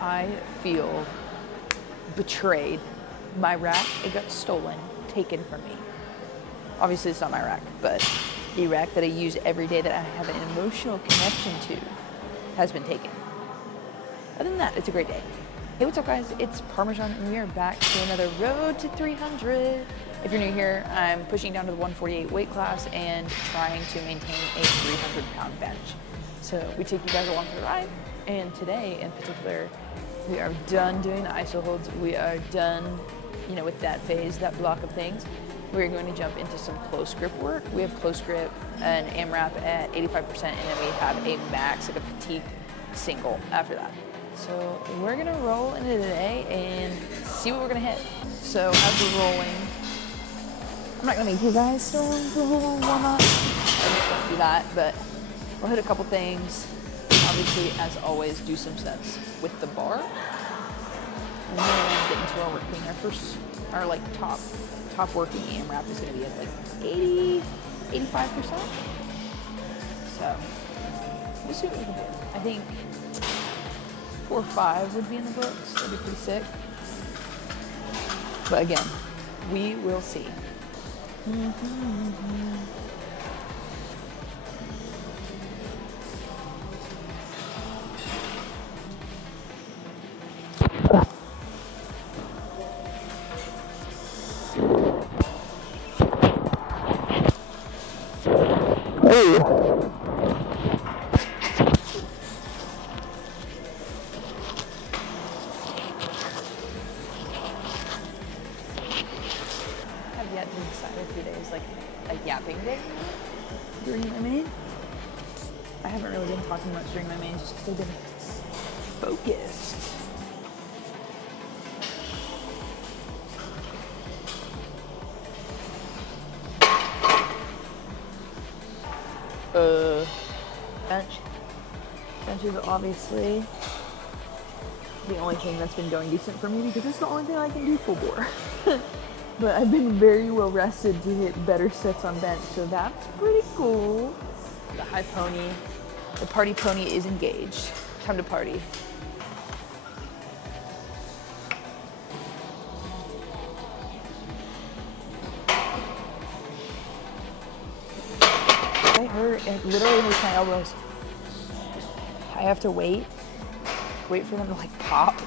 I feel betrayed. My rack, it got stolen, taken from me. Obviously it's not my rack, but the rack that I use every day that I have an emotional connection to has been taken. Other than that, it's a great day. Hey, what's up guys? It's Parmesan and we are back to another Road to 300. If you're new here, I'm pushing down to the 148 weight class and trying to maintain a 300-pound bench. So we take you guys along for the ride, and today in particular, we are done doing the ISO holds. We are done, with that phase, that block of things. We're going to jump into some close grip work. We have close grip and AMRAP at 85%, and then we have a max, like a fatigue single after that. So we're gonna roll into today and see what we're gonna hit. So as we're rolling, I'm not gonna make you guys start the whole warm up. I just won't do that, but we'll hit a couple things. Obviously, as always, do some sets with the bar. And then we're gonna get into our working. Our top working AMRAP is gonna be at like 80, 85%. So we'll see what we can do. I think 4 or 5 would be in the books. That'd be pretty sick. But again, we will see. Have yet to decide if today is like a yapping day during my main. I haven't really been talking much during my main just because I've been focused. Bench is obviously the only thing that's been going decent for me because it's the only thing I can do full bore. But I've been very well rested to hit better sets on bench, so that's pretty cool. The high pony, the party pony is engaged. Time to party. It literally hurts my elbows. I have to wait for them to like pop.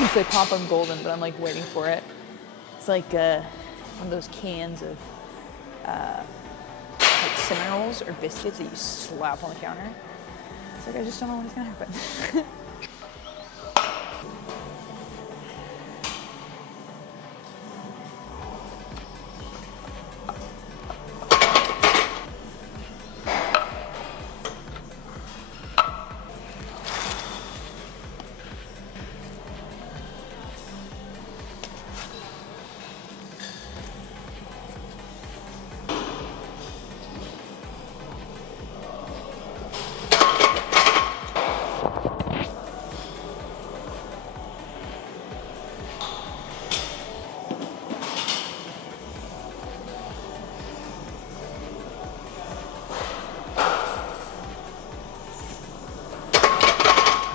Once they pop, I'm golden, but I'm like waiting for it. It's like one of those cans of like cinnamon rolls or biscuits that you slap on the counter. It's like I just don't know what's gonna happen.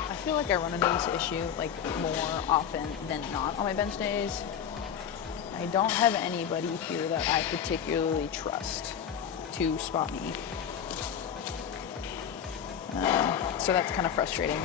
I feel like I run into this issue like more often than not on my bench days. I don't have anybody here that I particularly trust to spot me. So that's kind of frustrating.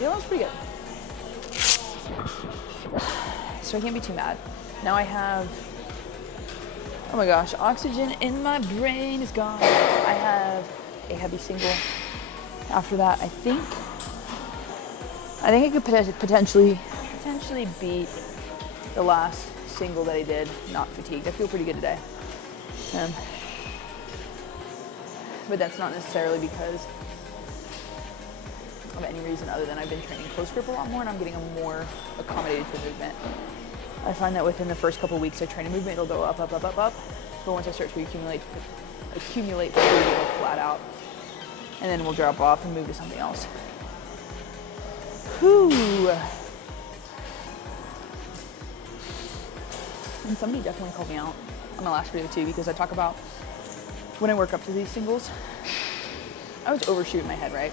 Yeah, that was pretty good. So I can't be too mad. Now I have, oh my gosh, oxygen in my brain is gone. I have a heavy single. After that, I think I could potentially beat the last single that I did, not fatigued. I feel pretty good today. But that's not necessarily because of any reason other than I've been training close grip a lot more and I'm getting a more accommodated to movement. I find that within the first couple weeks I train a movement, it'll go up, up, up, up, up. But once I start to accumulate food, it'll go flat out. And then we'll drop off and move to something else. Whew. And somebody definitely called me out on my last video too, because I talk about when I work up to these singles, I was overshooting my head, right?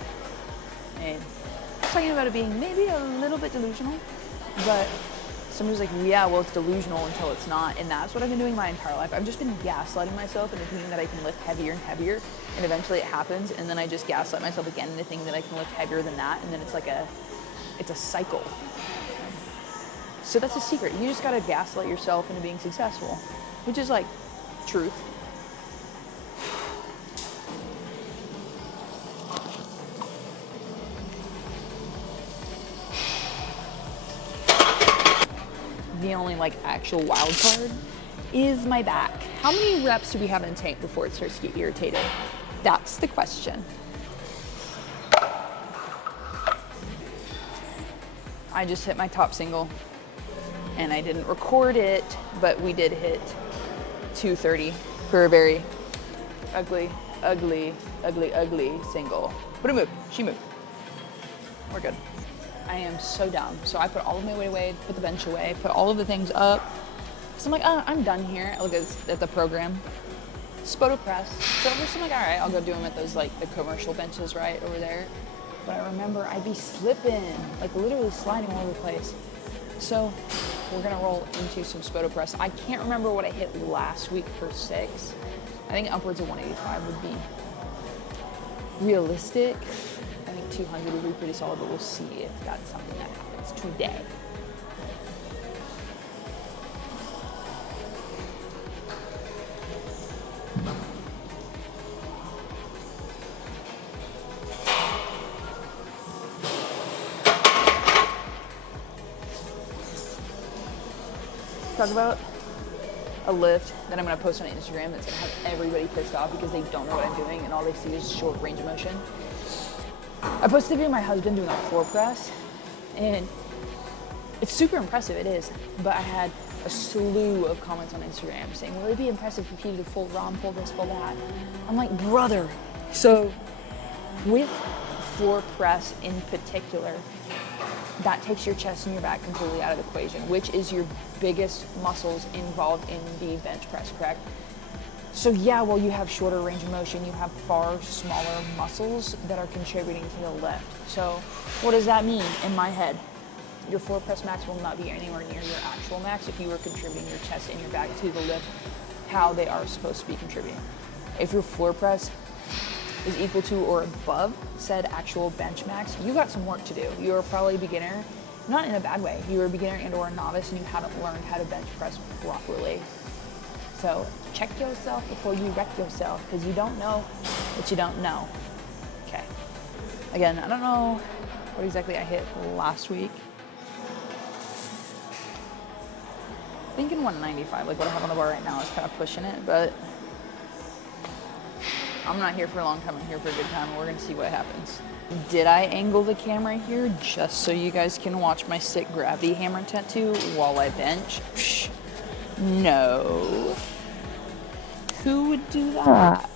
And I was talking about it being maybe a little bit delusional, but somebody was like, yeah, well, it's delusional until it's not. And that's what I've been doing my entire life. I've just been gaslighting myself into thinking that I can lift heavier and heavier, and eventually it happens, and then I just gaslight myself again into thinking that I can lift heavier than that, and then it's like it's a cycle. So that's a secret. You just gotta gaslight yourself into being successful, which is like truth. The only like actual wild card is my back. How many reps do we have in the tank before it starts to get irritated? That's the question. I just hit my top single and I didn't record it, but we did hit 230 for a very ugly, ugly, ugly, ugly single. But it moved, she moved. We're good. I am so dumb. So I put all of my weight away, put the bench away, put all of the things up. So I'm like, oh, I'm done here. I look at the program. Spoto press. So I'm like, all right, I'll go do them at those like the commercial benches right over there. But I remember I'd be slipping, like literally sliding all over the place. So we're gonna roll into some Spoto press. I can't remember what I hit last week for 6. I think upwards of 185 would be realistic. I think 200 would be pretty solid, but we'll see if that's something that happens today. Talk about a lift that I'm gonna post on Instagram that's gonna have everybody pissed off because they don't know what I'm doing and all they see is short range of motion. I posted a video of my husband doing a floor press and it's super impressive, it is, but I had a slew of comments on Instagram saying, well, it'd be impressive if you did a full ROM, pull this, pull that. I'm like, brother. So with floor press in particular, that takes your chest and your back completely out of the equation, which is your biggest muscles involved in the bench press, correct? So yeah, well, you have shorter range of motion, you have far smaller muscles that are contributing to the lift. So what does that mean in my head? Your floor press max will not be anywhere near your actual max if you were contributing your chest and your back to the lift how they are supposed to be contributing. If your floor press is equal to or above said actual bench max, you got some work to do. You're probably a beginner, not in a bad way. You're a beginner and or a novice and you haven't learned how to bench press properly. So check yourself before you wreck yourself because you don't know what you don't know. Okay. Again, I don't know what exactly I hit last week. Thinking 195, like what I have on the bar right now is kind of pushing it, but I'm not here for a long time, I'm here for a good time, and we're gonna see what happens. Did I angle the camera here just so you guys can watch my sick gravity hammer tattoo while I bench? Psh, no. Who would do that?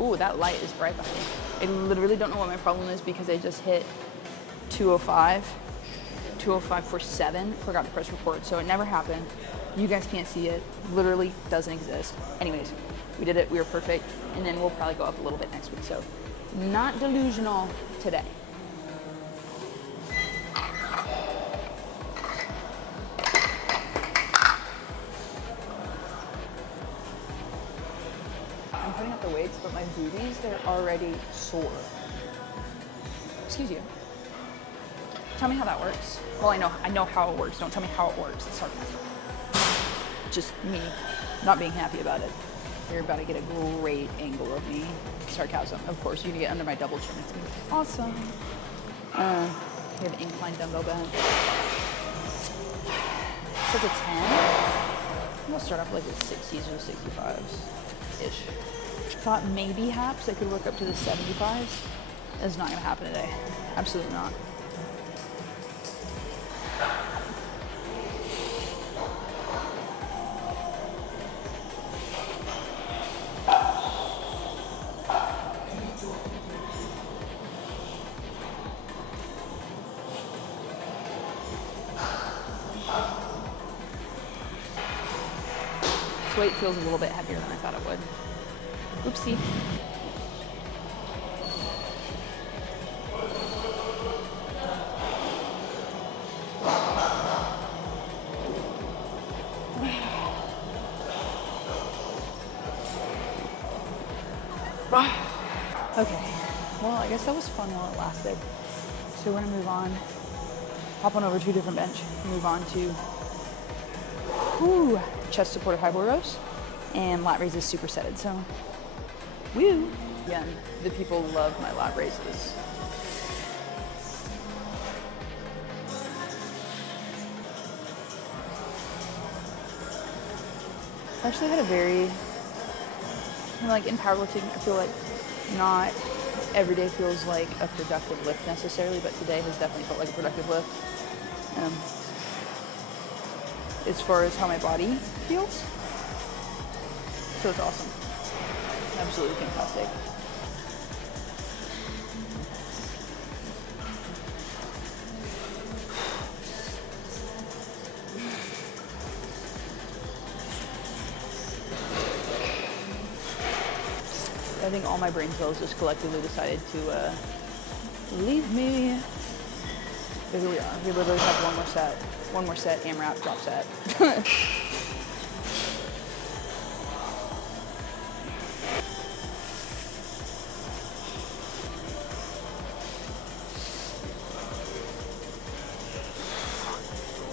Ooh, that light is bright behind me. I literally don't know what my problem is because I just hit 205 for 7, forgot to press record, so it never happened. You guys can't see it, literally doesn't exist. Anyways, we did it, we were perfect, and then we'll probably go up a little bit next week, so not delusional today. I'm putting up the weights, but my booties, they're already sore. Excuse you. Tell me how that works. Well, I know how it works. Don't tell me how it works. It's sarcasm. Just me not being happy about it. You're about to get a great angle of me. Sarcasm, of course. You can get under my double chin. It's gonna be awesome. of incline dumbbell bench. So it's a 10. I'll start off like with 60s or 65s-ish. Thought maybe haps I could work up to the 75s. That's not gonna happen today. Absolutely not. Weight feels a little bit heavier than I thought it would. Oopsie. Okay, well, I guess that was fun while it lasted. So we're gonna move on, hop on over to a different bench, move on to chest supported high boy rows and lat raises supersetted. So, woo! Again, the people love my lat raises. I actually had a very, like in powerlifting, I feel like not every day feels like a productive lift necessarily, but today has definitely felt like a productive lift. As far as how my body feels. So it's awesome. Absolutely fantastic. I think all my brain cells just collectively decided to leave me. But here we are. We literally have one more set, AMRAP, drop set.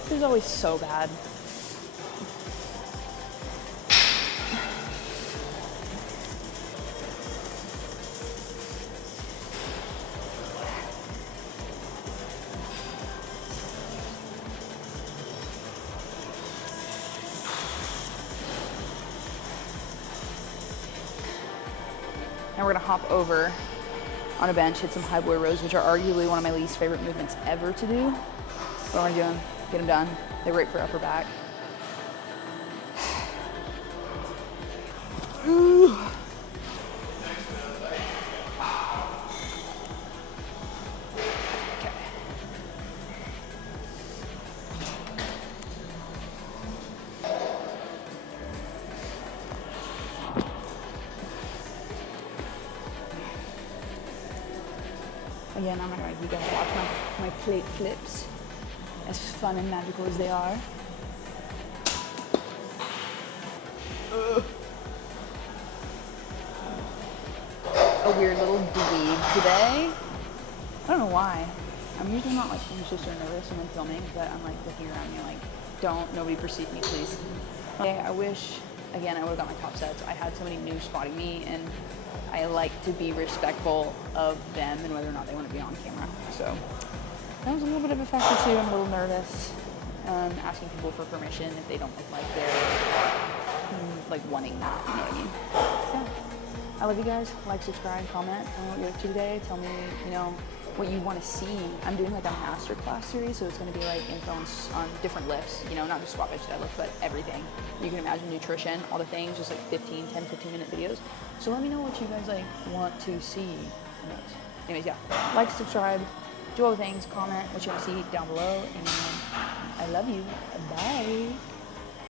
This is always so bad. Now we're gonna hop over on a bench, hit some high boy rows, which are arguably one of my least favorite movements ever to do. What am I doing? Get them done. They're great for upper back. Ooh. Okay. Again, I'm not gonna make you guys watch my plate flips, as fun and magical as they are. A weird little dweeb today. I don't know why. I'm usually not like anxious or nervous when I'm filming, but I'm like looking around me like, nobody perceive me, please. Okay, I wish, again, I would've got my top sets. I had somebody new spotting me, and I like to be respectful of them and whether or not they want to be on camera. So that was a little bit of a factor too. I'm a little nervous, asking people for permission if they don't look like they're like wanting that, you know what I mean? So, I love you guys. Like, subscribe, comment on what you're up to today. Tell me, you know, what you want to see. I'm doing like a master class series, so it's going to be like info on different lifts, you know, not just squat, bench, deadlift, but everything. You can imagine nutrition, all the things, just like 10, 15-minute videos. So let me know what you guys like want to see. Anyways, yeah, like, subscribe, do all the things, comment what you want to see down below, and I love you. Bye.